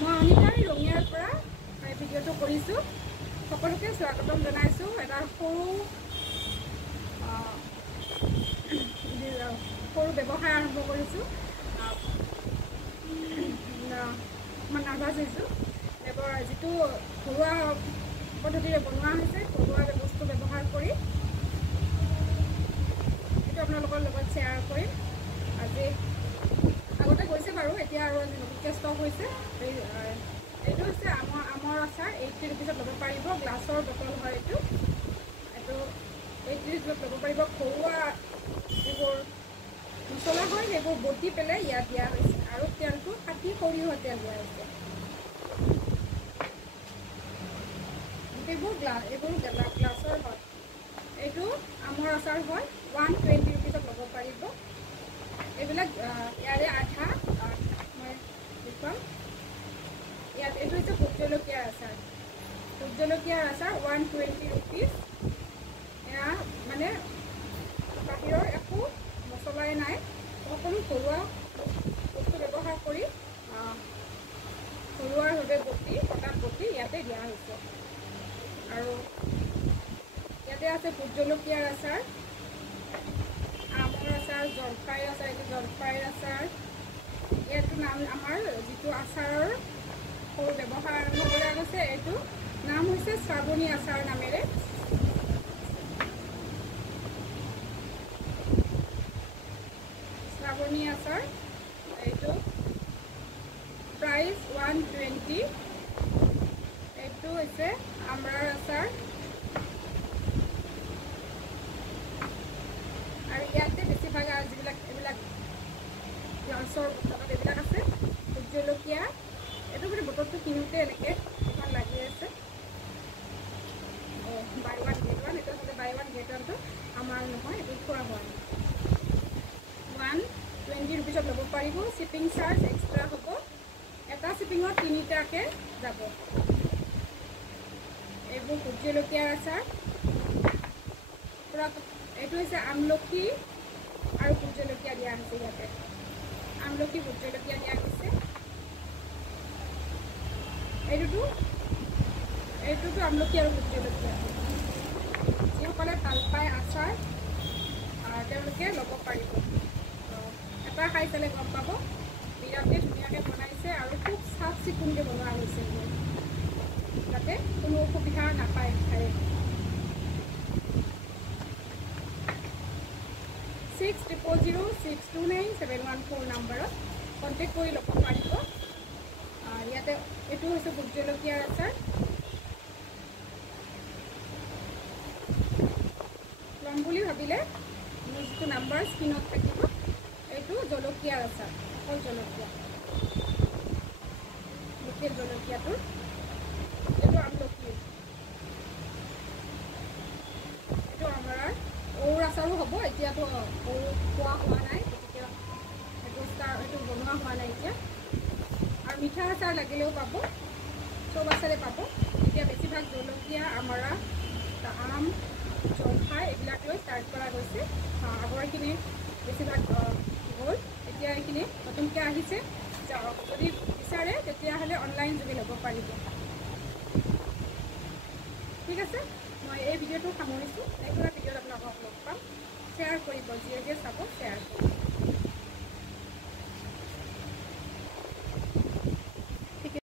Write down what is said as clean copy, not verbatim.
মই অনিতাই ৰঙিয়াৰ পৰা ভিডিঅ'টো কৰিছোঁ। সকলোকে স্বাগতম জনাইছোঁ। এটা সৰু ব্যৱসায় আৰম্ভ কৰিছোঁ। মই নাৰ্ভাছ হৈছোঁ। যিটো ঘৰুৱা পদ্ধতিৰে বনোৱা হৈছে, ঘৰুৱা বস্তু ব্যৱহাৰ কৰি এইটো আপোনালোকৰ লগত শ্বেয়াৰ কৰিম। আজি আগতে গৈছে বাৰু, এতিয়া আৰু আজি নতুনকৈ ষ্টক হৈছে। এইটো হৈছে আমৰ আচাৰ। 80 ৰুপিছত ল'ব পাৰিব। গ্লাছৰ বটল হয় এইটো 80 ৰুপিছত ল'ব পাৰিব। ঘৰুৱা যিবোৰ মছলা হয় সেইবোৰ বটি পেলাই ইয়াত দিয়া হৈছে, আৰু তেলটো খাটি সৰিয়হৰ তেল দিয়া হৈছে। এইবোৰ গ্লাছৰ হয়। এইটো আমৰ আচাৰ হয়। 120 ৰুপিছত ল'ব পাৰিব। এইবিলাক ইয়াৰে আধা মই দেখুৱাম। ইয়াত এইটো হৈছে ভোট জলকীয়াৰ আচাৰ। ভোট জলকীয়াৰ আচাৰ 120 ৰুপিজ। এয়া মানে বাহিৰৰ একো মছলাই নাই, সকলো ঘৰুৱা বস্তু ব্যৱহাৰ কৰি ঘৰুৱাভাৱে পটাত বটি ইয়াতে দিয়া হৈছে। আৰু ইয়াতে আছে ভোট জলকীয়াৰ আচাৰ, আমৰ আচাৰ, জলফাইৰ আচাৰ। এইটো জলফাইৰ আচাৰ। এইটো নাম আমাৰ যিটো আচাৰৰ সৰু ব্যৱসায় আৰম্ভ কৰা গৈছে, এইটো নাম হৈছে শ্ৰাৱণী আচাৰ নামেৰে। শ্ৰাৱণী আচাৰ। এইটো প্ৰাইচ 120। এইটো হৈছে আমৰাৰ আচাৰ। আৰু ইয়াতে বেছিভাগ এইবিলাক গ্লাছৰ বটলত এইবিলাক আছে। ভোট জলকীয়া এইটো মানে বটলটো কিনোতে এনেকৈ এখন লাগি আছে। Buy one get one. এইটো আচলতে বাই ওৱান গেট ওৱানটো আমাৰ নহয়, এইটো খোৱা হোৱা নাই। 120 ৰুপিছত ল'ব পাৰিব। শ্বিপিং চাৰ্জ এক্সট্ৰা হ'ব। এটা শ্বিপিঙত 3টাকৈ যাব। এইবোৰ ভোট জলকীয়াৰ আচাৰ। এইটো হৈছে আমলখি আৰু ভোট জলকীয়া দিয়া হৈছে। ইয়াতে আমলখি ভোট জলকীয়া দিয়া হৈছে। এইটোতো আমলখি আৰু ভোট জলকীয়া। যিসকলে ভাল পায় আচাৰ তেওঁলোকে ল'ব পাৰিব। এটা খাই চালে গম পাব, বিৰাটেই ধুনীয়াকৈ বনাইছে আৰু খুব চাফ চিকুণকৈ বনোৱা হৈছে, যাতে কোনো অসুবিধা নাপায় খাই। 6006297114 নম্বৰত কণ্টেক্ট কৰি ল'ব পাৰিব। ইয়াতে এইটো হৈছে ভোট জলকীয়াৰ আচাৰ। ল'ম বুলি ভাবিলে মোৰ যিটো নাম্বাৰ স্ক্ৰীণত থাকিব, এইটো জলকীয়াৰ আচাৰ, অকল জলকীয়া, লোকেল জলকীয়াটোৰ। এইটো আমলখি, এইটো আমাৰ ঔৰ আচাৰো হ'ব। এতিয়াতো ঔৰ খোৱা হোৱা নাই, গতিকে এইটো বনোৱা হোৱা নাই এতিয়া। আৰু মিঠা আচাৰ লাগিলেও পাব, চব আচাৰে পাব। এতিয়া বেছিভাগ জলকীয়া, আমৰা, আম, জলফাই এইবিলাক লৈ ষ্টাৰ্ট কৰা গৈছে। আগৰখিনি বেছিভাগ গ'ল, এতিয়া এইখিনি নতুনকৈ আহিছে। যদি বিচাৰে তেতিয়াহ'লে অনলাইন যোগে ল'ব পাৰিব। ঠিক আছে, মই এই ভিডিঅ'টো সামৰিছোঁ। নেক্সট ভিডিঅ'ত আপোনালোকক লগ পাম। শ্বেয়াৰ কৰিব, যিয়ে চাব শ্বেয়াৰ কৰিব।